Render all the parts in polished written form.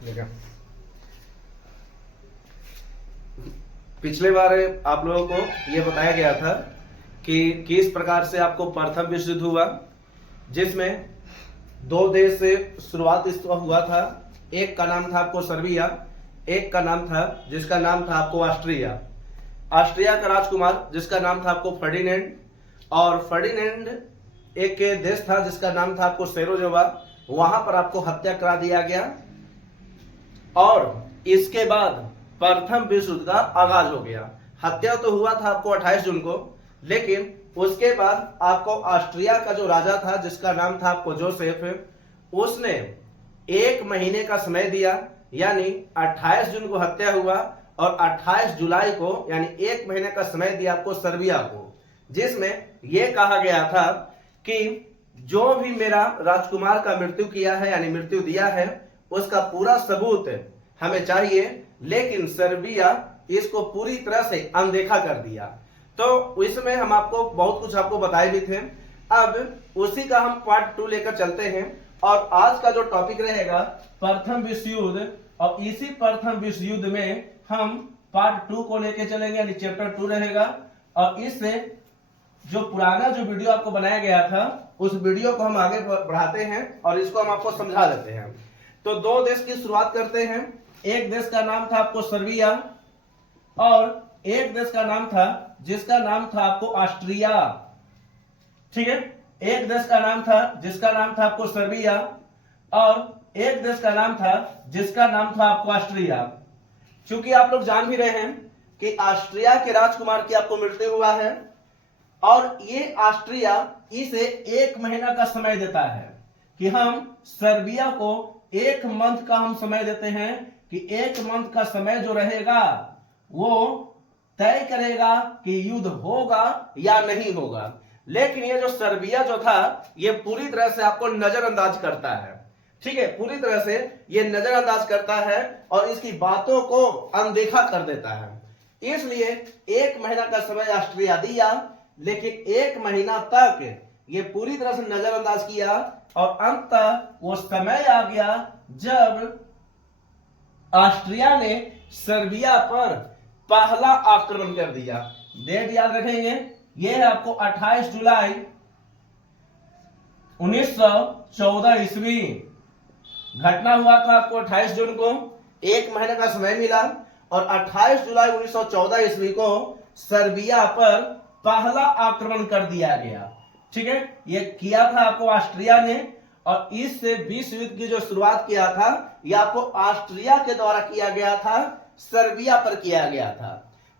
ठीक है। पिछले बार आप लोगों को यह बताया गया था कि किस प्रकार से आपको प्रथम विश्व युद्ध हुआ, जिसमें दो देश से शुरुआत इस हुआ था। एक का नाम था आपको सर्बिया, एक का नाम था जिसका नाम था आपको ऑस्ट्रिया। ऑस्ट्रिया का राजकुमार जिसका नाम था आपको फर्डिनेंड, और फर्डिनेंड एक देश था जिसका नाम था आपको सेरोजोवा। वहां पर आपको हत्या करा दिया गया और इसके बाद प्रथम विश्व युद्ध का आगाज हो गया। हत्या तो हुआ था आपको 28 जून को, लेकिन उसके बाद आपको ऑस्ट्रिया का जो राजा था जिसका नाम था आपको जोसेफ, उसने 1 महीने का समय दिया, यानी 28 जून को हत्या हुआ और 28 जुलाई को यानी 1 महीने का समय दिया आपको सर्बिया को, जिसमें यह कहा गया था कि जो भी मेरा राजकुमार का मृत्यु किया है यानी मृत्यु दिया है उसका पूरा सबूत हमें चाहिए, लेकिन सर्बिया इसको पूरी तरह से अनदेखा कर दिया। तो इसमें हम आपको बहुत कुछ आपको बताए भी थे। अब उसी का हम पार्ट 2 लेकर चलते हैं और आज का जो टॉपिक रहेगा प्रथम विश्व युद्ध, और इसी प्रथम विश्व युद्ध में हम पार्ट 2 को लेकर चलेंगे, यानी चैप्टर 2 रहेगा। और इससे जो पुराना जो वीडियो आपको बनाया गया था उस वीडियो को हम आगे बढ़ाते हैं और इसको हम आपको समझा देते हैं। तो दो देश की शुरुआत करते हैं। एक देश का नाम था आपको सर्बिया और एक देश का नाम था जिसका नाम था आपको ऑस्ट्रिया। ठीक है, एक देश का नाम था जिसका नाम था आपको सर्बिया और एक देश का नाम था जिसका नाम था आपको ऑस्ट्रिया। क्योंकि आप लोग जान भी रहे हैं कि ऑस्ट्रिया के राजकुमार की आपको मृत्यु हुआ है और ये ऑस्ट्रिया इसे 1 महीना का समय देता है कि हम सर्बिया को 1 मंथ का हम समय देते हैं कि 1 मंथ का समय जो रहेगा वो तय करेगा कि युद्ध होगा या नहीं होगा। लेकिन ये जो सर्बिया जो था ये पूरी तरह से आपको नजरअंदाज करता है। ठीक है, पूरी तरह से ये नजरअंदाज करता है और इसकी बातों को अनदेखा कर देता है। इसलिए 1 महीना का समय ऑस्ट्रिया दिया, लेकिन 1 महीना तक ये पूरी तरह से नजरअंदाज किया और अंततः वो समय आ गया जब ऑस्ट्रिया ने सर्बिया पर पहला आक्रमण कर दिया। डेट याद रखेंगे, यह है आपको 28 जुलाई 1914 ईस्वी। घटना हुआ था आपको 28 जून को, 1 महीने का समय मिला और 28 जुलाई 1914 ईस्वी को सर्बिया पर पहला आक्रमण कर दिया गया। ठीक है, यह किया था आपको ऑस्ट्रिया ने और इससे विश्व युद्ध की जो शुरुआत किया था यह आपको ऑस्ट्रिया के द्वारा किया गया था, सर्बिया पर किया गया था।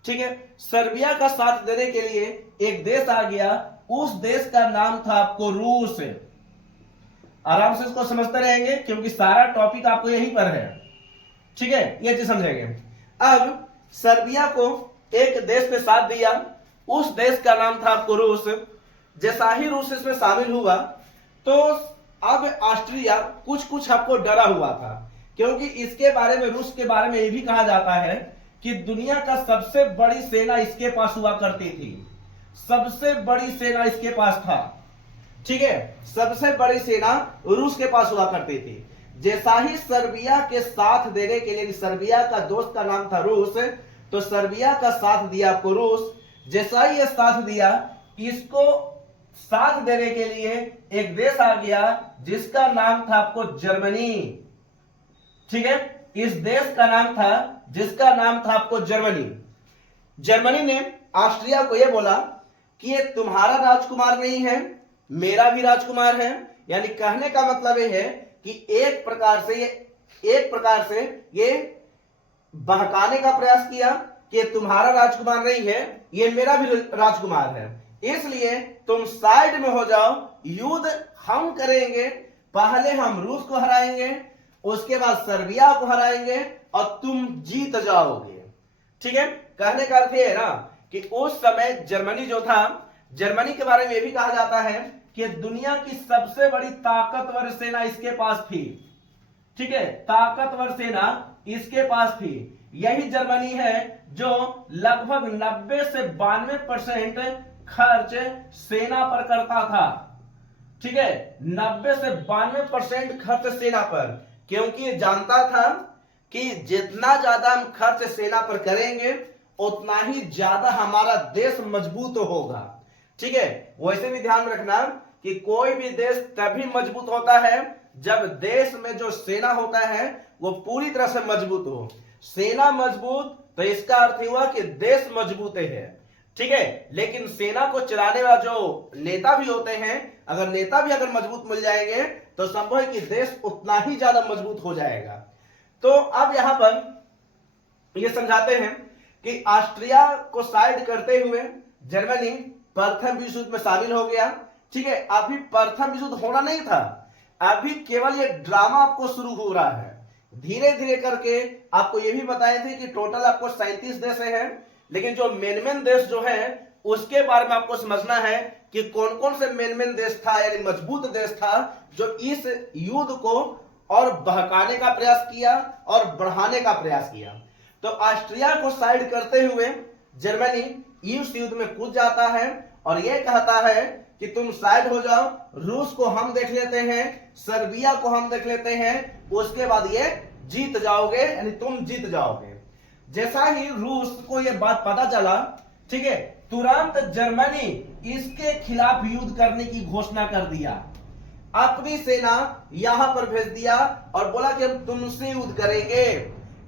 ठीक है, सर्बिया का साथ देने के लिए एक देश आ गया, उस देश का नाम था आपको रूस। आराम से इसको समझते रहेंगे क्योंकि सारा टॉपिक आपको यहीं पर है। ठीक है, ये चीज समझेंगे। अब सर्बिया को एक देश ने साथ दिया, उस देश का नाम था आपको रूस। जैसा ही रूस इसमें शामिल हुआ तो अब ऑस्ट्रिया कुछ कुछ आपको डरा हुआ था, क्योंकि इसके बारे में, रूस के बारे में यह भी कहा जाता है कि दुनिया का सबसे बड़ी सेना इसके पास हुआ करती थी। सबसे बड़ी सेना इसके पास था। ठीक है, सबसे बड़ी सेना रूस के पास हुआ करती थी। जैसा ही सर्बिया के साथ देने के लिए, सर्बिया का दोस्त का नाम था रूस, तो सर्बिया का साथ दिया आपको रूस। जैसा ही ये साथ दिया, इसको साथ देने के लिए एक देश आ गया जिसका नाम था आपको जर्मनी। ठीक है, इस देश का नाम था जिसका नाम था आपको जर्मनी। जर्मनी ने ऑस्ट्रिया को यह बोला कि ये तुम्हारा राजकुमार नहीं है, मेरा भी राजकुमार है। यानी कहने का मतलब यह है कि एक प्रकार से ये बहकाने का प्रयास किया कि तुम्हारा राजकुमार नहीं है, ये मेरा भी राजकुमार है, इसलिए तुम साइड में हो जाओ, युद्ध हम करेंगे। पहले हम रूस को हराएंगे, उसके बाद सर्बिया को हराएंगे और तुम जीत जाओगे। ठीक है, कहने का अर्थ है ना कि उस समय जर्मनी जो था, जर्मनी के बारे में यह भी कहा जाता है कि दुनिया की सबसे बड़ी ताकतवर सेना इसके पास थी। ठीक है, ताकतवर सेना इसके पास थी। यही जर्मनी है जो लगभग 90 से 92% खर्च सेना पर करता था। ठीक है, 90 से 92% खर्च सेना पर। क्योंकि ये जानता था कि जितना ज्यादा हम खर्च सेना पर करेंगे उतना ही ज्यादा हमारा देश मजबूत होगा। ठीक है, वैसे भी ध्यान रखना कि कोई भी देश तभी मजबूत होता है जब देश में जो सेना होता है वो पूरी तरह से मजबूत हो। सेना मजबूत तो इसका अर्थ हुआ कि देश मजबूत है। ठीक है, लेकिन सेना को चलाने वाला जो नेता भी होते हैं, अगर नेता भी अगर मजबूत मिल जाएंगे तो संभव है कि देश उतना ही ज्यादा मजबूत हो जाएगा। तो अब यहां पर ये समझाते हैं कि ऑस्ट्रिया को साइड करते हुए जर्मनी प्रथम विश्व युद्ध में शामिल हो गया। ठीक है, अभी प्रथम विश्व युद्ध होना नहीं था, अभी केवल ये ड्रामा आपको शुरू हो रहा है। धीरे धीरे करके आपको ये भी बताए थे कि टोटल आपको 37 देश है, लेकिन जो मेन देश जो है उसके बारे में आपको समझना है कि कौन कौन से मेन देश था, यानी मजबूत देश था जो इस युद्ध को और बहकाने का प्रयास किया और बढ़ाने का प्रयास किया। तो ऑस्ट्रिया को साइड करते हुए जर्मनी इस युद्ध में कूद जाता है और यह कहता है कि तुम साइड हो जाओ, रूस को हम देख लेते हैं, सर्बिया को हम देख लेते हैं, उसके बाद ये जीत जाओगे, यानी तुम जीत जाओगे। जैसा ही रूस को यह बात पता चला, ठीक है, तुरंत जर्मनी इसके खिलाफ युद्ध करने की घोषणा कर दिया, अपनी सेना यहां पर भेज दिया और बोला कि हम तुमसे युद्ध करेंगे।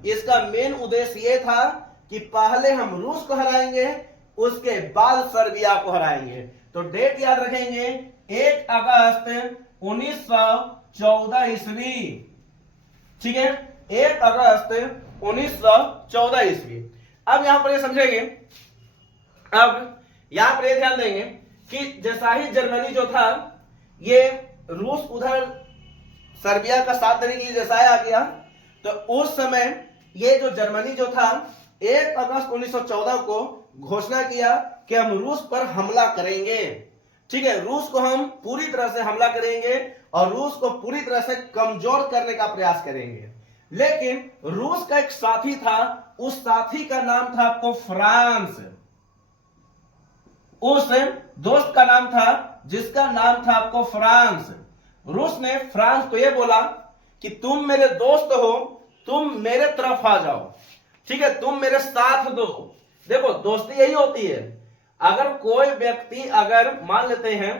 इसका मेन उद्देश्य यह था कि पहले हम रूस को हराएंगे, उसके बाद सर्बिया को हराएंगे। तो डेट याद रखेंगे, 1 अगस्त 1914 ईस्वी। ठीक है, 1 अगस्त 1914 ईस्वी। अब यहां पर ये समझेंगे, अब यहां पर ये ध्यान देंगे कि जैसा ही जर्मनी जो था ये रूस उधर सर्बिया का साथ देने के लिए जैसा आ गया, तो उस समय ये जो जर्मनी जो था 1 अगस्त 1914 को घोषणा किया कि हम रूस पर हमला करेंगे। ठीक है, रूस को हम पूरी तरह से हमला करेंगे और रूस को पूरी तरह से कमजोर करने का प्रयास करेंगे। लेकिन रूस का एक साथी था, उस साथी का नाम था आपको फ्रांस। उस दोस्त का नाम था जिसका नाम था आपको फ्रांस। रूस ने फ्रांस को यह बोला कि तुम मेरे दोस्त हो, तुम मेरे तरफ आ जाओ। ठीक है, तुम मेरे साथ दो। देखो, दोस्ती यही होती है, अगर कोई व्यक्ति अगर मान लेते हैं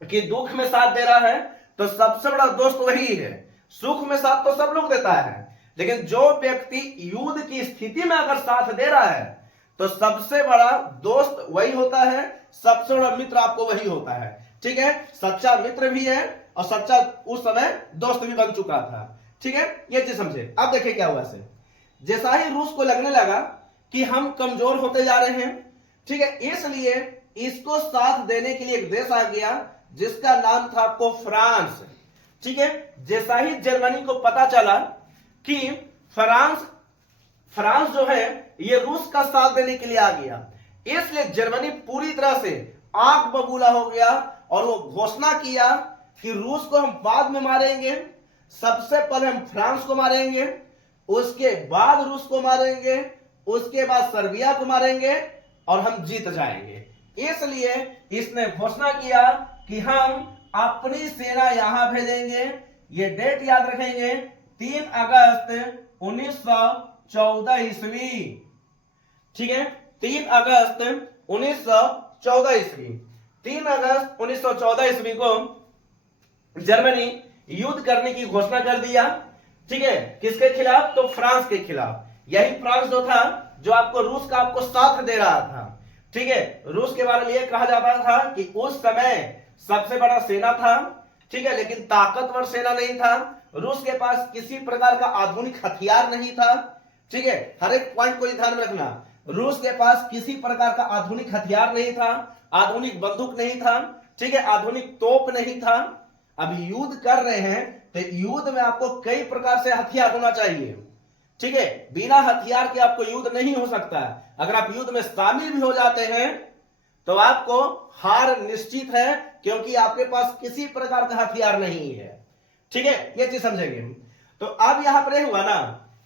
कि दुख में साथ दे रहा है तो सबसे बड़ा दोस्त वही है। सुख में साथ तो सब लोग देता है, लेकिन जो व्यक्ति युद्ध की स्थिति में अगर साथ दे रहा है तो सबसे बड़ा दोस्त वही होता है, सबसे बड़ा मित्र आपको वही होता है। ठीक है, सच्चा मित्र भी है और सच्चा उस समय दोस्त भी बन चुका था। ठीक है, ये चीज समझे। अब देखिए क्या हुआ से, जैसा ही रूस को लगने लगा कि हम कमजोर होते जा रहे हैं, ठीक है, इसलिए इसको साथ देने के लिए एक देश आ गया जिसका नाम था आपको फ्रांस। ठीक है, जैसा ही जर्मनी को पता चला कि फ्रांस जो है ये रूस का साथ देने के लिए आ गया, इसलिए जर्मनी पूरी तरह से आग बबूला हो गया और वो घोषणा किया कि रूस को हम बाद में मारेंगे, सबसे पहले हम फ्रांस को मारेंगे, उसके बाद रूस को मारेंगे, उसके बाद सर्बिया को मारेंगे और हम जीत जाएंगे। इसलिए इसने घोषणा किया कि हम अपनी सेना यहां भेजेंगे। ये डेट याद रखेंगे, 3 अगस्त 1914 ईस्वी। ठीक है, 3 अगस्त 1914 ईस्वी। 3 अगस्त 1914 ईस्वी को जर्मनी युद्ध करने की घोषणा कर दिया। ठीक है, किसके खिलाफ? तो फ्रांस के खिलाफ। यही फ्रांस जो था जो आपको रूस का आपको साथ दे रहा था। ठीक है, रूस के बारे में यह कहा जाता था कि उस समय सबसे बड़ा सेना था। ठीक है, लेकिन ताकतवर सेना नहीं था। रूस के पास किसी प्रकार का आधुनिक हथियार नहीं था। ठीक है, हर एक पॉइंट को ध्यान में रखना, रूस के पास किसी प्रकार का आधुनिक हथियार नहीं था, आधुनिक बंदूक नहीं था। ठीक है, आधुनिक तोप नहीं था। अभी युद्ध कर रहे हैं तो युद्ध में आपको कई प्रकार से हथियार होना चाहिए। ठीक है, बिना हथियार के आपको युद्ध नहीं हो सकता। अगर आप युद्ध में शामिल भी हो जाते हैं तो आपको हार निश्चित है, क्योंकि आपके पास किसी प्रकार का हथियार नहीं है। ठीक है, ये चीज समझेंगे। तो अब यहां पर हुआ ना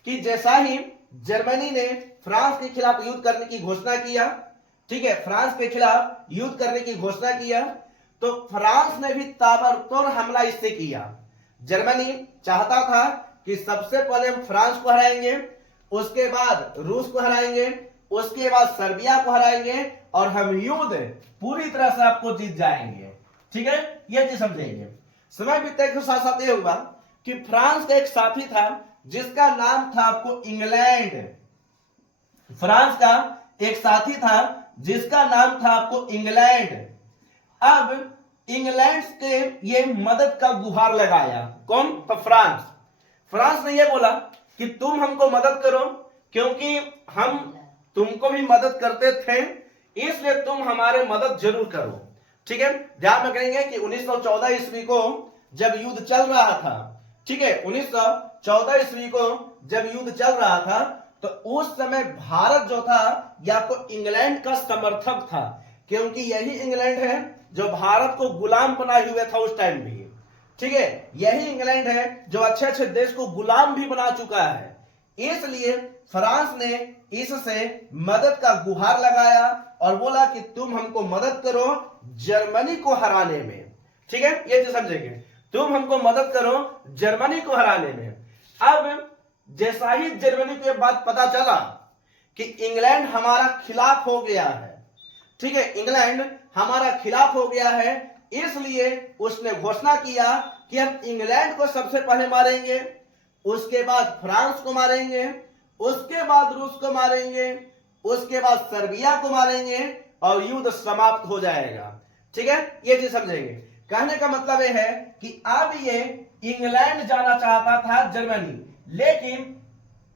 कि जैसा ही जर्मनी ने फ्रांस के खिलाफ युद्ध करने की घोषणा किया, ठीक है, फ्रांस के खिलाफ युद्ध करने की घोषणा किया, तो फ्रांस ने भी ताबड़तोड़ हमला इससे किया। जर्मनी चाहता था कि सबसे पहले हम फ्रांस को हराएंगे, उसके बाद रूस को हराएंगे, उसके बाद सर्बिया को हराएंगे और हम युद्ध पूरी तरह से आपको जीत जाएंगे। ठीक है, यह चीज समझेंगे। समय बीतने के साथ साथ ये हुआ कि फ्रांस का एक साथी था जिसका नाम था आपको इंग्लैंड। फ्रांस का एक साथी था जिसका नाम था आपको इंग्लैंड। अब इंग्लैंड के ये मदद का गुहार लगाया। कौन? तो फ्रांस। फ्रांस ने ये बोला कि तुम हमको मदद करो, क्योंकि हम तुमको भी मदद करते थे, इसलिए तुम हमारे मदद जरूर करो। ठीक है, ध्यान रखेंगे कि 1914 ईस्वी को जब युद्ध चल रहा था, ठीक है, 1914 ईस्वी को जब युद्ध चल रहा था, तो उस समय भारत जो था या तो इंग्लैंड का समर्थक था, क्योंकि यही इंग्लैंड है जो भारत को गुलाम बनाए हुए था उस टाइम भी। ठीक है, यही इंग्लैंड है जो अच्छे अच्छे देश को गुलाम भी बना चुका है। इसलिए फ्रांस ने इससे मदद का गुहार लगाया और बोला कि तुम हमको मदद करो जर्मनी को हराने में। ठीक है, ये चीज समझेंगे, तुम हमको मदद करो जर्मनी को हराने में। अब जैसा ही जर्मनी को यह बात पता चला कि इंग्लैंड हमारा खिलाफ हो गया है, ठीक है, इंग्लैंड हमारा खिलाफ हो गया है, इसलिए उसने घोषणा किया कि हम इंग्लैंड को सबसे पहले मारेंगे, उसके बाद फ्रांस को मारेंगे, उसके बाद रूस को मारेंगे, उसके बाद सर्बिया को मारेंगे और युद्ध समाप्त हो जाएगा। ठीक है, ये चीज समझेंगे। कहने का मतलब यह है कि अब ये इंग्लैंड जाना चाहता था जर्मनी, लेकिन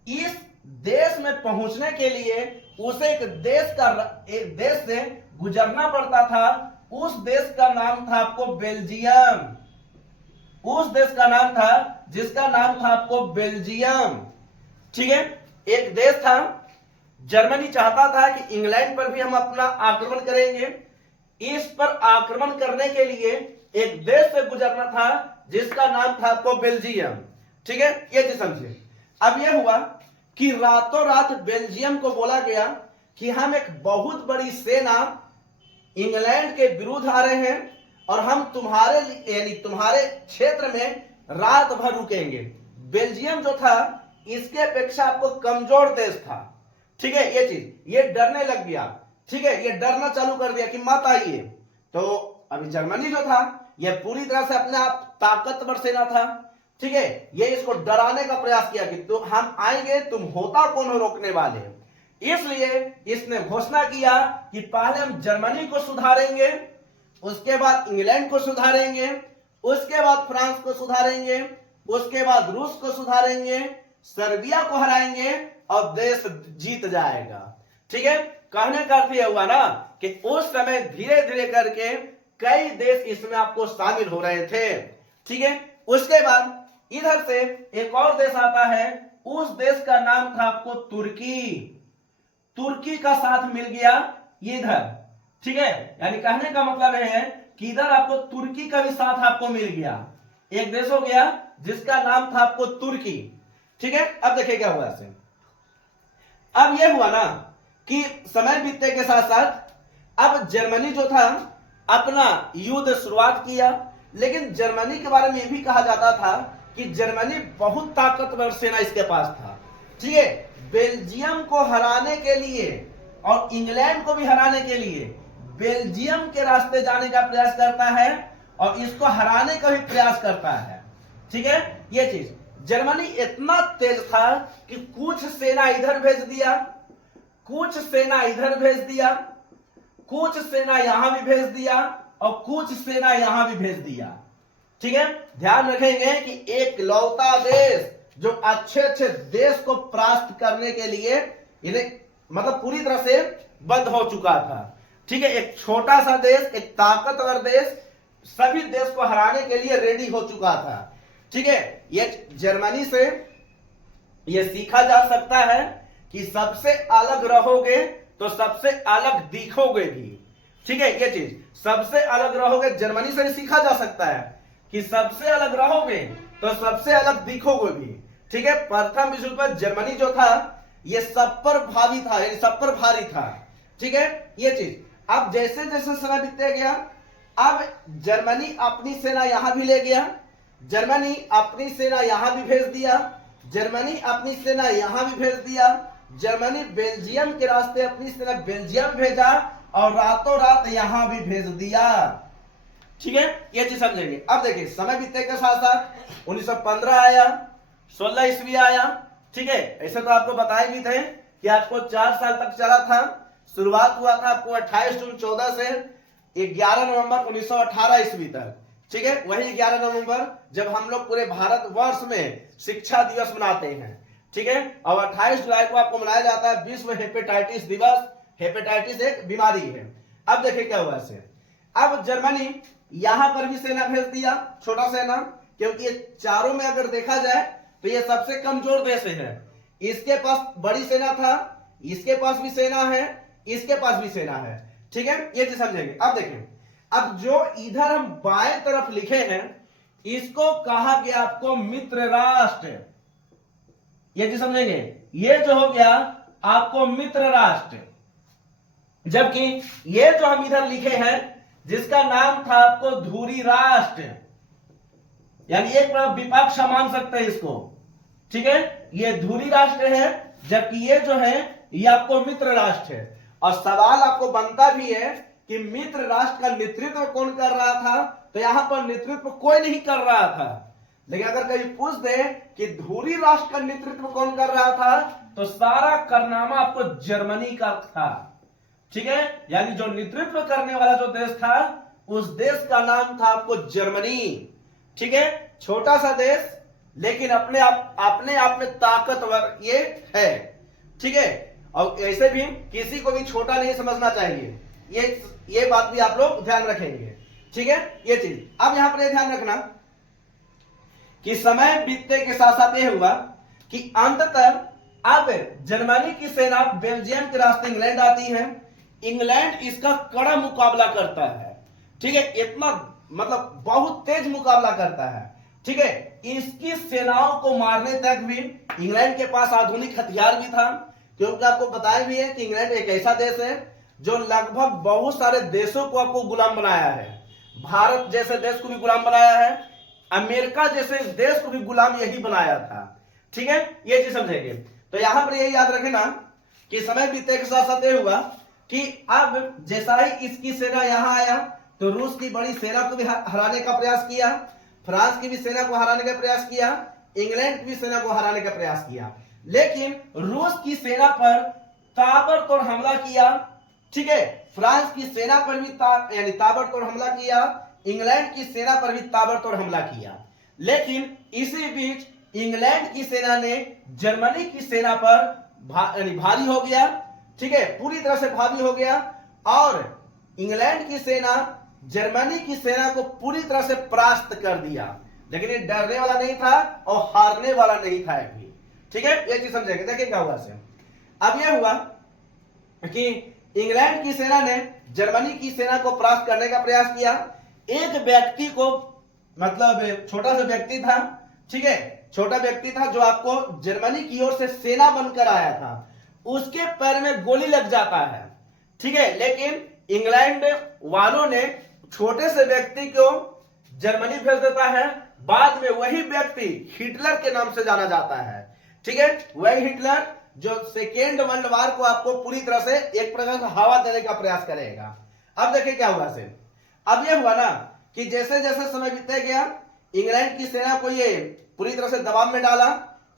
इस देश में पहुंचने के लिए उसे एक देश से गुजरना पड़ता था। उस देश का नाम था आपको बेल्जियम। उस देश का नाम था जिसका नाम था आपको बेल्जियम। ठीक है, एक देश था, जर्मनी चाहता था कि इंग्लैंड पर भी हम अपना आक्रमण करेंगे। इस पर आक्रमण करने के लिए एक देश से गुजरना था जिसका नाम था आपको बेल्जियम। ठीक है, ये चीज समझिए। अब यह हुआ कि रातों रात बेल्जियम को बोला गया कि हम एक बहुत बड़ी सेना इंग्लैंड के विरुद्ध आ रहे हैं और हम तुम्हारे यानी तुम्हारे क्षेत्र में रात भर रुकेंगे। बेल्जियम जो था इसके अपेक्षा आपको कमजोर देश था। ठीक है, ये चीज, ये डरने लग गया। ठीक है, ये डरना चालू कर दिया कि मत आइए। तो अभी जर्मनी जो था यह पूरी तरह से अपने आप ताकतवर सेना था। ठीक है, ये इसको डराने का प्रयास किया कि तुम हम आएंगे, तुम होता कौन हो रोकने वाले। इसलिए इसने घोषणा किया कि पहले हम जर्मनी को सुधारेंगे, उसके बाद इंग्लैंड को सुधारेंगे, उसके बाद फ्रांस को सुधारेंगे, उसके बाद रूस को सुधारेंगे, सर्बिया को हराएंगे और देश जीत जाएगा। ठीक है, कहने का अर्थ यह हुआ ना कि उस समय धीरे धीरे करके कई देश इसमें आपको शामिल हो रहे थे। ठीक है, उसके बाद इधर से एक और देश आता है, उस देश का नाम था आपको तुर्की। तुर्की का साथ मिल गया इधर। ठीक है, यानी कहने का मतलब है कि इधर आपको तुर्की का भी साथ आपको मिल गया। एक देश हो गया जिसका नाम था आपको तुर्की। ठीक है, अब देखिए क्या हुआ इसे। अब यह हुआ ना कि समय बीतने के साथ साथ अब जर्मनी जो था अपना युद्ध शुरुआत किया, लेकिन जर्मनी के बारे में यह भी कहा जाता था कि जर्मनी बहुत ताकतवर सेना इसके पास था। ठीक है, बेल्जियम को हराने के लिए और इंग्लैंड को भी हराने के लिए बेल्जियम के रास्ते जाने का प्रयास करता है और इसको हराने का भी प्रयास करता है। ठीक है, ये चीज, जर्मनी इतना तेज था कि कुछ सेना इधर भेज दिया, कुछ सेना इधर भेज दिया, कुछ सेना यहां भी भेज दिया और कुछ सेना यहां भी भेज दिया। ठीक है, ध्यान रखेंगे कि एक लौता देश जो अच्छे अच्छे देश को परास्त करने के लिए इन्हें मतलब पूरी तरह से बंद हो चुका था। ठीक है, एक छोटा सा देश, एक ताकतवर देश सभी देश को हराने के लिए रेडी हो चुका था। ठीक है, ये जर्मनी से ये सीखा जा सकता है कि सबसे अलग रहोगे तो सबसे अलग दिखोगे भी। ठीक है, ये चीज, सबसे अलग रहोगे, जर्मनी से सीखा जा सकता है कि सबसे अलग रहोगे तो सबसे अलग दिखोगे भी। ठीक है, प्रथम विश्व युद्ध में जर्मनी जो था ये सब पर भारी था, सब पर भारी था। ठीक है, ये चीज, अब जैसे जैसे समय बीतते गया अब जर्मनी अपनी सेना यहां भी ले गया, जर्मनी अपनी सेना यहां भी भेज दिया, जर्मनी अपनी सेना यहां भी भेज दिया, जर्मनी बेल्जियम के रास्ते अपनी सेना बेल्जियम भेजा और रातों रात यहां भी भेज दिया। ठीक है, ये चीज समझेंगे। अब देखिए समय बीतने के साथ साथ 1915 आया, 16 ईस्वी आया। ठीक है, ऐसे तो आपको बताए भी थे कि आपको 4 साल तक चला था। शुरुआत हुआ था आपको 28 जून 14 से 11 नवंबर 1918 ईस्वी तक। ठीक है, वही 11 नवंबर जब हम लोग पूरे भारतवर्ष में शिक्षा दिवस मनाते हैं। ठीक है, और 28 जुलाई को आपको मनाया जाता है विश्व हेपेटाइटिस दिवस। हेपेटाइटिस एक बीमारी है। अब देखिए क्या हुआ इसे। अब जर्मनी यहां पर भी सेना भेज दिया, छोटा सेना, क्योंकि ये चारों में अगर देखा जाए तो ये सबसे कमजोर देश है। इसके पास बड़ी सेना था, इसके पास भी सेना है, इसके पास भी सेना है। ठीक है, ये चीज समझेंगे। अब देखें, अब जो इधर हम बाएं तरफ लिखे हैं इसको कहा गया आपको मित्र राष्ट्र। ये चीज समझेंगे, ये जो हो गया आपको मित्र राष्ट्र। जबकि ये जो हम इधर लिखे हैं जिसका नाम था आपको धुरी राष्ट्र, यानी एक विपक्ष मान सकते हैं इसको। ठीक है, ये धुरी राष्ट्र है, जबकि ये जो है ये आपको मित्र राष्ट्र है। और सवाल आपको बनता भी है कि मित्र राष्ट्र का नेतृत्व कौन कर रहा था, तो यहां पर नेतृत्व कोई नहीं कर रहा था। लेकिन अगर कहीं पूछ दे कि धुरी राष्ट्र का नेतृत्व कौन कर रहा था, तो सारा कारनामा आपको जर्मनी का था। ठीक है, यानी जो नेतृत्व करने वाला जो देश था उस देश का नाम था आपको जर्मनी। ठीक है, छोटा सा देश लेकिन अपने आप में ताकतवर ये है। ठीक है, और ऐसे भी किसी को भी छोटा नहीं समझना चाहिए, ये बात भी आप लोग ध्यान रखेंगे। ठीक है, ये चीज। अब यहां पर ध्यान रखना कि समय बीतने के साथ साथ यह हुआ कि अंततः अब जर्मनी की सेना बेल्जियम के रास्ते इंग्लैंड आती है। इंग्लैंड इसका कड़ा मुकाबला करता है। ठीक है, इतना मतलब बहुत तेज मुकाबला करता है। ठीक है, इसकी सेनाओं को मारने तक भी इंग्लैंड के पास आधुनिक हथियार भी था, क्योंकि आपको बताया भी है कि इंग्लैंड एक ऐसा देश है जो लगभग बहुत सारे देशों को आपको गुलाम बनाया है। भारत जैसे देश को भी गुलाम बनाया है, अमेरिका जैसे देश को भी गुलाम यही बनाया था। ठीक है, ये चीज समझेंगे। तो यहां पर यही याद रखना कि समय बीतने के साथ साथ ये हुआ कि अब जैसा ही इसकी सेना यहां आया तो रूस की बड़ी सेना को भी हराने का प्रयास किया, फ्रांस की भी सेना को हराने का प्रयास किया, इंग्लैंड की भी सेना को हराने का प्रयास किया। लेकिन रूस की सेना पर ताबड़तोड़ हमला किया। ठीक है, फ्रांस की सेना पर भी यानी ताबड़तोड़ हमला किया, इंग्लैंड की सेना पर भी ताबड़तोड़ हमला किया। लेकिन इसी बीच इंग्लैंड की सेना ने जर्मनी की सेना पर यानी भारी हो गया। ठीक है, पूरी तरह से भारी हो गया और इंग्लैंड की सेना जर्मनी की सेना को पूरी तरह से परास्त कर दिया। लेकिन ये डरने वाला नहीं था और हारने वाला नहीं था अभी। ठीक है, ये चीज समझेंगे। देखिए क्या हुआ से। अब यह हुआ कि इंग्लैंड की सेना ने जर्मनी की सेना को परास्त करने का प्रयास किया। एक व्यक्ति को मतलब छोटा सा व्यक्ति था, ठीक है, छोटा व्यक्ति था जो आपको जर्मनी की ओर से सेना बनकर आया था, उसके पैर में गोली लग जाता है। ठीक है, लेकिन इंग्लैंड वालों ने छोटे से व्यक्ति को जर्मनी भेज देता है। बाद में वही व्यक्ति हिटलर के नाम से जाना जाता है। ठीक है, वही हिटलर जो सेकेंड वर्ल्ड वार को आपको पूरी तरह से एक प्रकार का हवा देने का प्रयास करेगा। अब देखिए क्या हुआ से। अब यह हुआ ना कि जैसे जैसे समय बीतते गया इंग्लैंड की सेना को ये पूरी तरह से दबाव में डाला,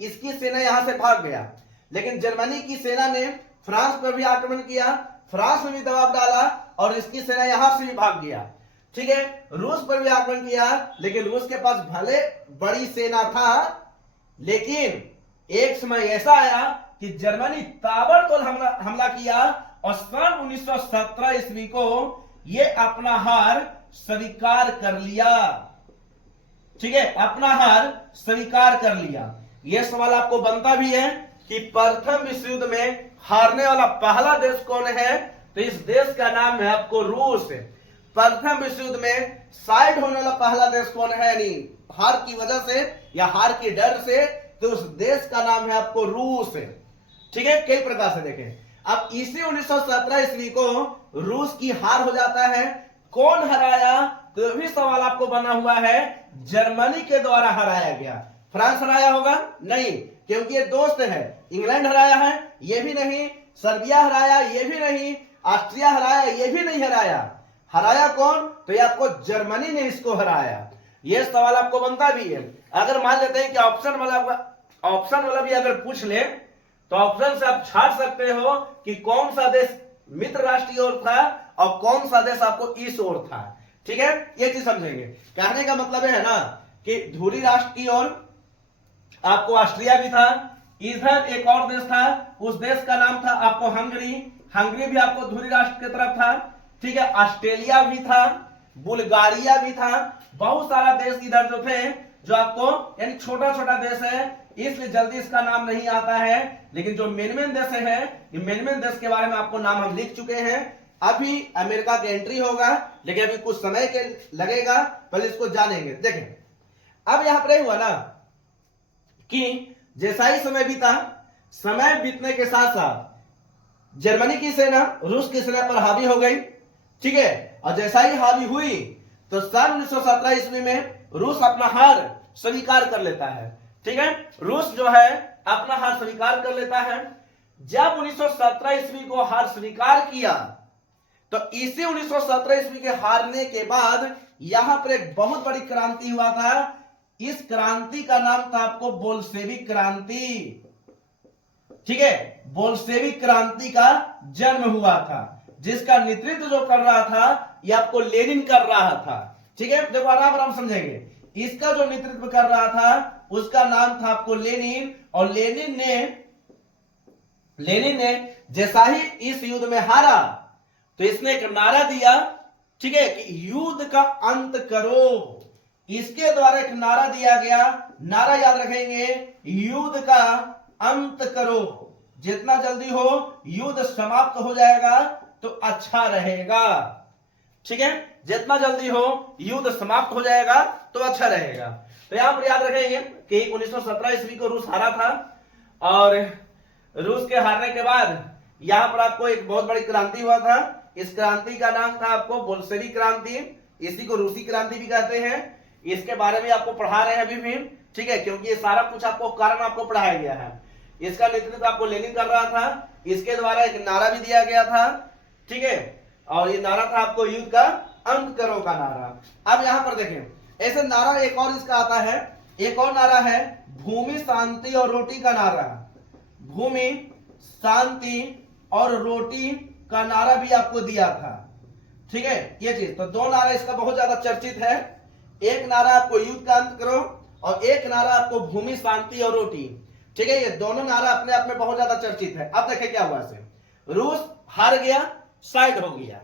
इसकी सेना यहां से भाग गया। लेकिन जर्मनी की सेना ने फ्रांस पर भी आक्रमण किया, फ्रांस में भी दबाव डाला और इसकी सेना यहां से भी भाग गया। ठीक है, रूस पर भी आक्रमण किया, लेकिन रूस के पास भले बड़ी सेना था, लेकिन एक समय ऐसा आया कि जर्मनी ताबड़तोड़ हमला किया और सन 1917 ईस्वी को यह अपना हार स्वीकार कर लिया। ठीक है, अपना हार स्वीकार कर लिया। यह सवाल आपको बनता भी है कि प्रथम विश्व युद्ध में हारने वाला पहला देश कौन है, तो इस देश का नाम है आपको रूस। प्रथम विश्व युद्ध में साइड होने वाला पहला देश कौन है, यानी हार की वजह से या हार के डर से, तो उस देश का नाम है आपको रूस। ठीक है, कई प्रकार से देखें। अब इसी 1917 ईस्वी को रूस की हार हो जाता है। कौन हराया, तो भी सवाल आपको बना हुआ है जर्मनी के द्वारा हराया गया। फ्रांस हराया होगा नहीं, क्योंकि ये दोस्त है। इंग्लैंड हराया है ये भी नहीं, सर्बिया हराया ये भी नहीं, ऑस्ट्रिया हराया ये भी नहीं हराया। हराया कौन? तो ये आपको जर्मनी ने इसको हराया। ये सवाल आपको बनता भी है। अगर मान लेते हैं कि ऑप्शन वाला भी अगर पूछ ले तो ऑप्शन से आप छाट सकते हो कि कौन सा देश मित्र राष्ट्र की ओर था और कौन सा देश आपको इस ओर था। ठीक है, ये चीज समझेंगे। कहने का मतलब है ना कि ध्रुवीय राष्ट्र की ओर आपको ऑस्ट्रिया भी था, इधर एक और देश था, उस देश का नाम था आपको हंगरी। हंगरी भी आपको ध्रुवीय राष्ट्र की तरफ था। ठीक है, ऑस्ट्रेलिया भी था, बुल्गारिया भी था, बहुत सारा देश इधर जो थे जो आपको यानी छोटा छोटा देश है, इसलिए जल्दी इसका नाम नहीं आता है। लेकिन जो मेन देश है, ये मेन देश के बारे में आपको नाम हम लिख चुके हैं। अभी अमेरिका की एंट्री होगा, लेकिन अभी कुछ समय के लगेगा, पहले इसको जानेंगे। देखें, अब यहां पर हुआ ना कि जैसा ही समय बीता, समय बीतने के साथ साथ जर्मनी की सेना रूस की सेना पर हावी हो गई। ठीक है, और जैसा ही हावी हुई तो सन 1917 ईस्वी में रूस अपना हार स्वीकार कर लेता है। ठीक है, रूस जो है अपना हार स्वीकार कर लेता है। जब 1917 ईस्वी को हार स्वीकार किया तो इसी 1917 ईस्वी के हारने के बाद यहां पर एक बहुत बड़ी क्रांति हुआ था। इस क्रांति का नाम था आपको बोल्शेविक क्रांति। ठीक है, बोल्शेविक क्रांति का जन्म हुआ था, जिसका नेतृत्व जो कर रहा था यह आपको लेनिन कर रहा था। ठीक है, देखो आराम आराम समझेंगे। इसका जो नेतृत्व कर रहा था उसका नाम था आपको लेनिन। और लेनिन ने जैसा ही इस युद्ध में हारा तो इसने एक नारा दिया, ठीक है, कि युद्ध का अंत करो। इसके द्वारा एक नारा दिया गया, नारा याद रखेंगे, युद्ध का अंत करो। जितना जल्दी हो युद्ध समाप्त हो जाएगा तो अच्छा रहेगा। ठीक है, जितना जल्दी हो युद्ध समाप्त हो जाएगा तो अच्छा रहेगा। तो यहां पर याद रखेंगे कि 1917 ईस्वी को रूस हारा था, और रूस के हारने के बाद यहां पर आपको एक बहुत बड़ी क्रांति हुआ था। इस क्रांति का नाम था आपको बोल्शेविक क्रांति। इसी को रूसी क्रांति भी कहते हैं। इसके बारे में आपको पढ़ा रहे हैं अभी भी। ठीक है, क्योंकि ये सारा कुछ आपको कारण आपको पढ़ाया गया है। इसका नेतृत्व आपको लेनिन कर रहा था। इसके द्वारा एक नारा भी दिया गया था। ठीक है, और ये नारा था आपको युद्ध का अंत करो का नारा। अब यहां पर देखें, ऐसे नारा एक और इसका आता है, एक और नारा है भूमि शांति और रोटी का नारा। भूमि शांति और रोटी का नारा भी आपको दिया था। ठीक है, ये चीज तो दो नारा इसका बहुत ज्यादा चर्चित है। एक नारा आपको युद्ध का अंत करो और एक नारा आपको भूमि शांति और रोटी। ठीक है, ये दोनों नारा अपने आप में बहुत ज्यादा चर्चित है। अब देखें क्या हुआ से, रूस हार गया, साइड हो गया।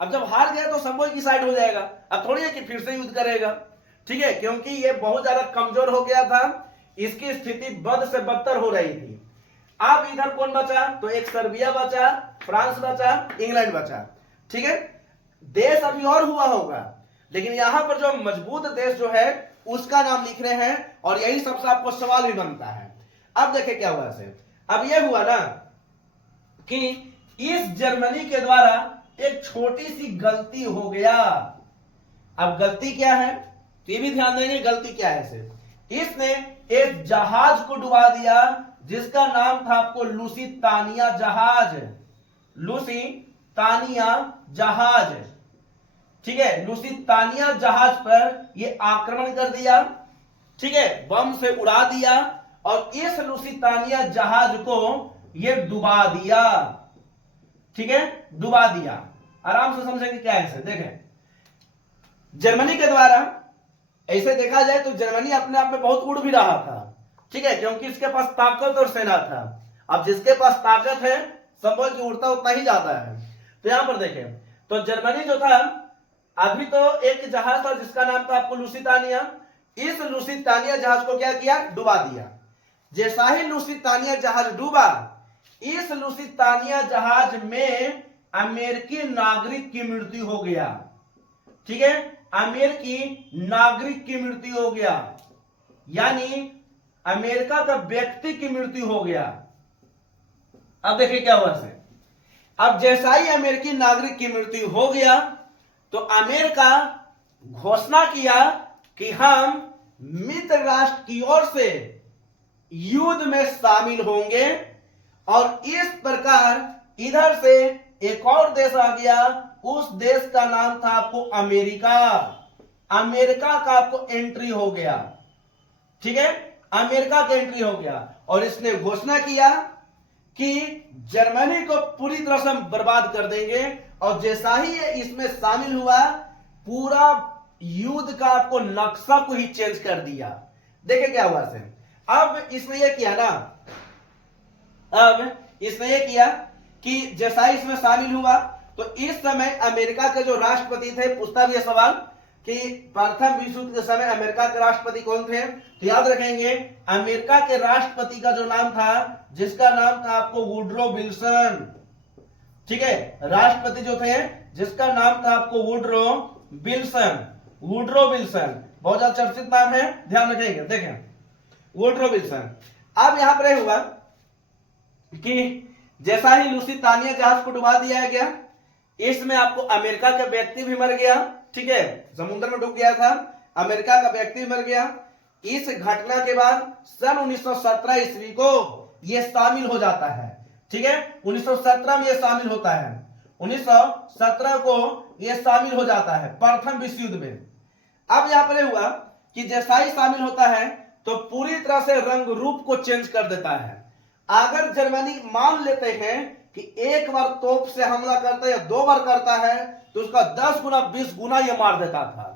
अब जब हार गया तो संभव की साइड हो जाएगा। अब थोड़ी है कि फिर से युद्ध करेगा। ठीक है, क्योंकि ये बहुत ज्यादा कमजोर हो गया था, इसकी स्थिति बद से बदतर हो रही थी। अब इधर कौन बचा? तो एक सर्बिया बचा, फ्रांस बचा, इंग्लैंड बचा। ठीक है, देश अभी और हुआ होगा, लेकिन यहां पर जो मजबूत देश जो है उसका नाम लिख रहे हैं, और यही सबसे आपको सवाल भी बनता है। अब देखें क्या हुआ से, अब यह हुआ ना कि इस जर्मनी के द्वारा एक छोटी सी गलती हो गया। अब गलती क्या है तो ये भी ध्यान देंगे, गलती क्या है इसे। इसने एक जहाज को डुबा दिया जिसका नाम था आपको लुसितानिया जहाज। लुसितानिया जहाज। ठीक है, लुसितानिया जहाज पर ये आक्रमण कर दिया। ठीक है, बम से उड़ा दिया और इस लुसितानिया जहाज को ये डुबा दिया। ठीक है, डुबा दिया। आराम से समझेंगे क्या है इसे। देखें, जर्मनी के द्वारा ऐसे देखा जाए तो जर्मनी अपने आप में बहुत उड़ भी रहा था। ठीक है, क्योंकि इसके पास ताकत और सेना था। अब जिसके पास ताकत है संभव कि उड़ता उतना ही जाता है। तो यहां पर देखें, तो जर्मनी जो था अभी तो एक जहाज था जिसका नाम था आपको लुसितानिया। इस लुसितानिया जहाज को क्या किया? डुबा दिया। जैसा ही लुसितानिया जहाज डूबा, इस लुसितानिया जहाज में अमेरिकी नागरिक की मृत्यु हो गया। ठीक है, अमेरिकी नागरिक की मृत्यु हो गया, यानी अमेरिका का व्यक्ति की मृत्यु हो गया। अब देखिए क्या हुआ से, अब जैसा ही अमेरिकी नागरिक की मृत्यु हो गया तो अमेरिका घोषणा किया कि हम मित्र राष्ट्र की ओर से युद्ध में शामिल होंगे, और इस प्रकार इधर से एक और देश आ गया, उस देश का नाम था आपको अमेरिका। अमेरिका का आपको एंट्री हो गया, ठीक है, अमेरिका का एंट्री हो गया, और इसने घोषणा किया कि जर्मनी को पूरी तरह से हम बर्बाद कर देंगे, और जैसा ही ये इसमें शामिल हुआ, पूरा युद्ध का आपको नक्शा को ही चेंज कर दिया। देखिए क्या हुआ से, अब इसने ये किया ना, अब इसने ये किया कि जैसा ही इसमें शामिल हुआ, तो इस समय अमेरिका के जो राष्ट्रपति थे, पूछता भी ये सवाल कि प्रथम विश्व युद्ध के समय अमेरिका के राष्ट्रपति कौन थे, तो याद रखेंगे अमेरिका के राष्ट्रपति का जो नाम था, जिसका नाम था आपको वुडरो विल्सन, ठीक है, राष्ट्रपति जो थे जिसका नाम था आपको वुडरो विल्सन। वुडरो विल्सन बहुत ज्यादा चर्चित नाम है, ध्यान रखेंगे। देखें वुडरो विल्सन। अब यहां पर हुआ कि जैसा ही लुसीतानिया जहाज को डुबा दिया गया, इसमें आपको अमेरिका का व्यक्ति भी मर गया, ठीक है, समुद्र में डूब गया था, अमेरिका का व्यक्ति मर गया। इस घटना के बाद सन 1917 ईस्वी को यह शामिल हो जाता है, ठीक है, 1917 में यह शामिल होता है, 1917 को यह शामिल हो जाता है प्रथम विश्व युद्ध में। अब यहां पर हुआ कि जैसा ही शामिल होता है तो पूरी तरह से रंग रूप को चेंज कर देता है। अगर जर्मनी मान लेते हैं कि एक बार तोप से हमला करता है या 2 बार करता है, तो उसका 10 गुना 20 गुना यह मार देता था,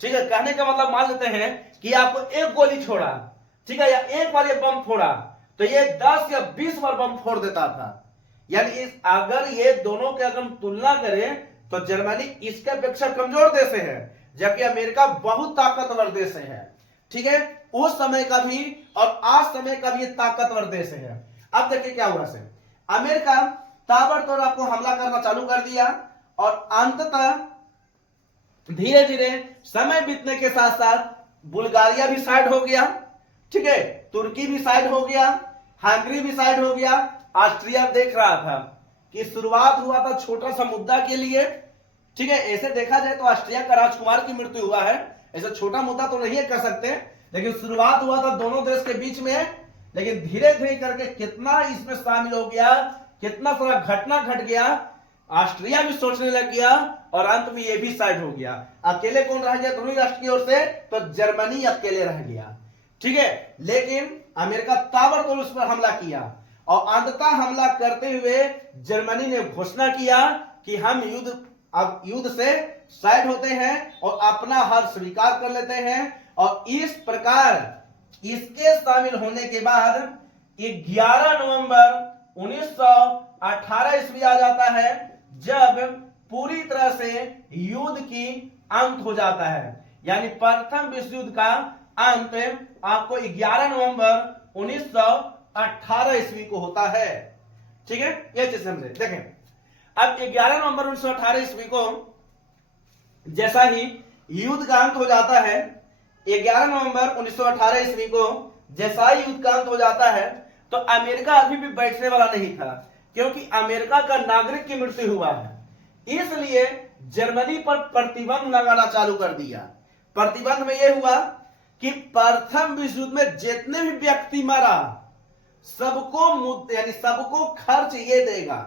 ठीक है। कहने का मतलब मान लेते हैं कि आपको एक गोली छोड़ा, ठीक है, या एक बार ये बम फोड़ा, तो ये 10 या 20 बार बम फोड़ देता था। यानी अगर ये दोनों के अगर हम तुलना करें तो जर्मनी इसके अपेक्षा कमजोर देश है, जबकि अमेरिका बहुत ताकतवर देश है, ठीक है, उस समय का भी और आज समय का भी ताकतवर देश है। अब देखिए क्या हुआ से, अमेरिका ताबड़तोड़ आपको हमला करना चालू कर दिया, और अंततः धीरे धीरे समय बीतने के साथ साथ बुल्गारिया भी साइड हो गया, ठीक है, तुर्की भी साइड हो गया, हंगरी भी साइड हो गया। ऑस्ट्रिया देख रहा था कि शुरुआत हुआ था छोटा सा मुद्दा के लिए, ठीक है, ऐसे देखा जाए तो ऑस्ट्रिया का राजकुमार की मृत्यु हुआ है, ऐसा छोटा मुद्दा तो नहीं कर सकते, लेकिन शुरुआत हुआ था दोनों देश के बीच में, लेकिन धीरे धीरे करके कितना इसमें शामिल हो गया, कितना सारा घटना घट गया, ऑस्ट्रिया भी सोचने लग गया, और अंत में ये भी साइड हो गया। अकेले कौन रह गया दोनों राष्ट्र की ओर से, तो जर्मनी अकेले रह गया, ठीक है। लेकिन अमेरिका ताबड़तोड़ उस पर हमला किया, और अंततः हमला करते हुए जर्मनी ने घोषणा किया कि हम युद्ध से साइड होते हैं और अपना हार स्वीकार कर लेते हैं। और इस प्रकार इसके शामिल होने के बाद 11 नवंबर 1918 ईस्वी आ जाता है, जब पूरी तरह से युद्ध की अंत हो जाता है। यानी प्रथम विश्व युद्ध का अंत आपको 11 नवंबर 1918 ईस्वी को होता है, ठीक है, ये चीज समझे। देखें अब 11 नवंबर 1918 ईस्वी को जैसा ही युद्ध का अंत हो जाता है, 11 नवंबर 1918 ईस्वी को जैसा ही युद्ध का अंत हो जाता है, तो अमेरिका अभी भी बैठने वाला नहीं था, क्योंकि अमेरिका का नागरिक की मृत्यु हुआ है, इसलिए जर्मनी पर प्रतिबंध लगाना चालू कर दिया। प्रतिबंध में यह हुआ कि प्रथम विश्व युद्ध में जितने भी व्यक्ति मरा, सबको खर्च ये देगा,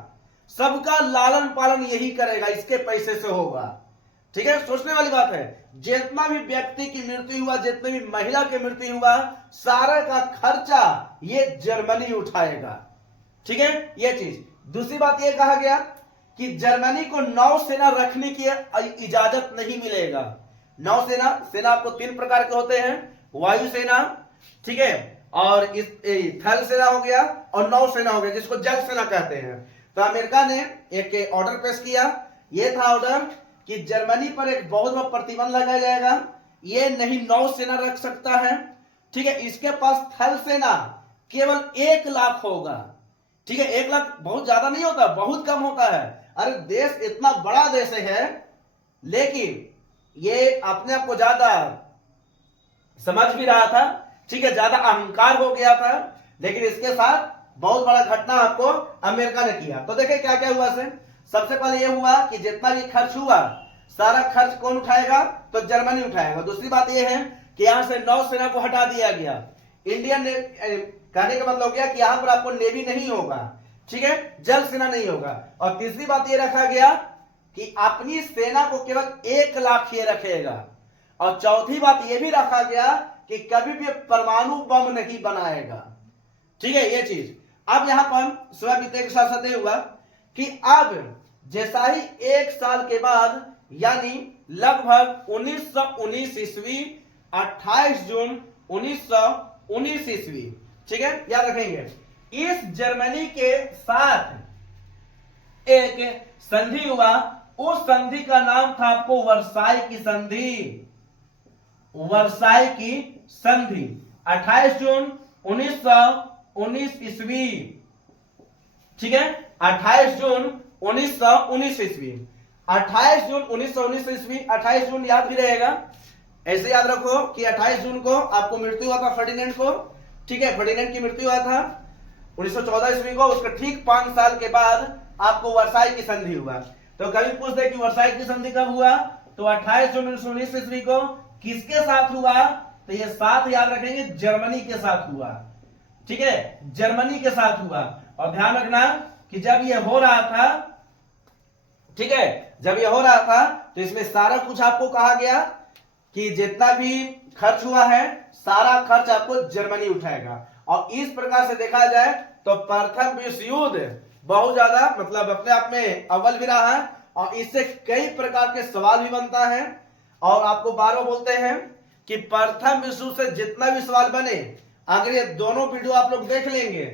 सबका लालन पालन यही करेगा, इसके पैसे से होगा, ठीक है। सोचने वाली बात है, जितना भी व्यक्ति की मृत्यु हुआ, जितने भी महिला की मृत्यु हुआ, सारा का खर्चा ये जर्मनी उठाएगा, ठीक है, ये चीज। दूसरी बात ये कहा गया कि जर्मनी को नौसेना रखने की इजाजत नहीं मिलेगा। नौसेना, सेना आपको 3 प्रकार के होते हैं, वायुसेना, ठीक है, और इस थल सेना हो गया, और नौसेना हो गया, जिसको जल सेना कहते हैं। तो अमेरिका ने एक ऑर्डर पेश किया, यह था ऑर्डर कि जर्मनी पर एक बहुत बड़ा प्रतिबंध लगाया जाएगा, ये नहीं नौसेना रख सकता है, ठीक है, इसके पास थल सेना केवल 1 लाख होगा, ठीक है, 1 लाख बहुत ज्यादा नहीं होता, बहुत कम होता है। अरे देश इतना बड़ा देश है, लेकिन ये अपने आप को ज्यादा समझ भी रहा था, ठीक है, ज्यादा अहंकार हो गया था, लेकिन इसके साथ बहुत बड़ा घटना आपको अमेरिका ने किया। तो देखिए क्या क्या हुआ से, सबसे पहले यह हुआ कि जितना भी खर्च हुआ, सारा खर्च कौन उठाएगा? तो जर्मनी उठाएगा। दूसरी बात यह है कि यहां से नौसेना को हटा दिया गया। इंडियन कहने का मतलब हो गया कि यहां पर आपको नेवी नहीं होगा, ठीक है, जल सेना नहीं होगा। और तीसरी बात यह रखा गया कि अपनी सेना को केवल 1 लाख ही रखेगा। और चौथी बात यह भी रखा गया कि कभी भी परमाणु बम नहीं बनाएगा, ठीक है, ये चीज। अब यहां पर समय बीते के साथ साथ हुआ कि अब जैसा ही 1 साल के बाद यानी लगभग 1919 ईस्वी 28 जून 1919 ईस्वी, ठीक है, याद रखेंगे, इस जर्मनी के साथ एक संधि हुआ। उस संधि का नाम था आपको वर्साई की संधि। वर्साई की संधि 28 जून 1919 ईस्वी, ठीक है, 28 जून 1919 ईस्वी, 28 जून 1919 ईस्वी। 28 जून याद भी रहेगा, ऐसे याद रखो कि 28 जून को आपको मृत्यु हुआ था फर्डिनेंड को, ठीक है, फर्डिनेंड की मृत्यु हुआ था 1914 ईस्वी को। उसके ठीक 5 साल के बाद आपको वर्साई की संधि हुआ। तो कभी पूछ दे कि वर्साई की संधि कब हुआ, तो 28 जून 1919 ईस्वी को। किसके साथ हुआ? तो ये साथ याद रखेंगे, जर्मनी के साथ हुआ, ठीक है, जर्मनी के साथ हुआ। और ध्यान रखना कि जब ये हो रहा था, ठीक है, जब ये हो रहा था तो इसमें सारा कुछ आपको कहा गया कि जितना भी खर्च हुआ है सारा खर्च आपको जर्मनी उठाएगा। और इस प्रकार से देखा जाए तो प्रथम विश्व युद्ध बहुत ज्यादा मतलब अपने आप में अव्वल भी रहा है। और इससे कई प्रकार के सवाल भी बनता है। और आपको बार बार बोलते हैं कि प्रथम विश्व युद्ध से जितना भी सवाल बने, अगर ये दोनों वीडियो आप लोग देख लेंगे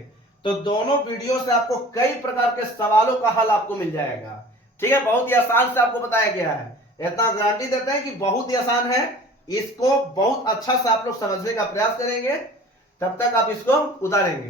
तो दोनों वीडियो से आपको कई प्रकार के सवालों का हल आपको मिल जाएगा, ठीक है। बहुत ही आसान से आपको बताया गया है, इतना गारंटी देते हैं कि बहुत ही आसान है। इसको बहुत अच्छा से आप लोग समझने का प्रयास करेंगे, तब तक आप इसको उतारेंगे।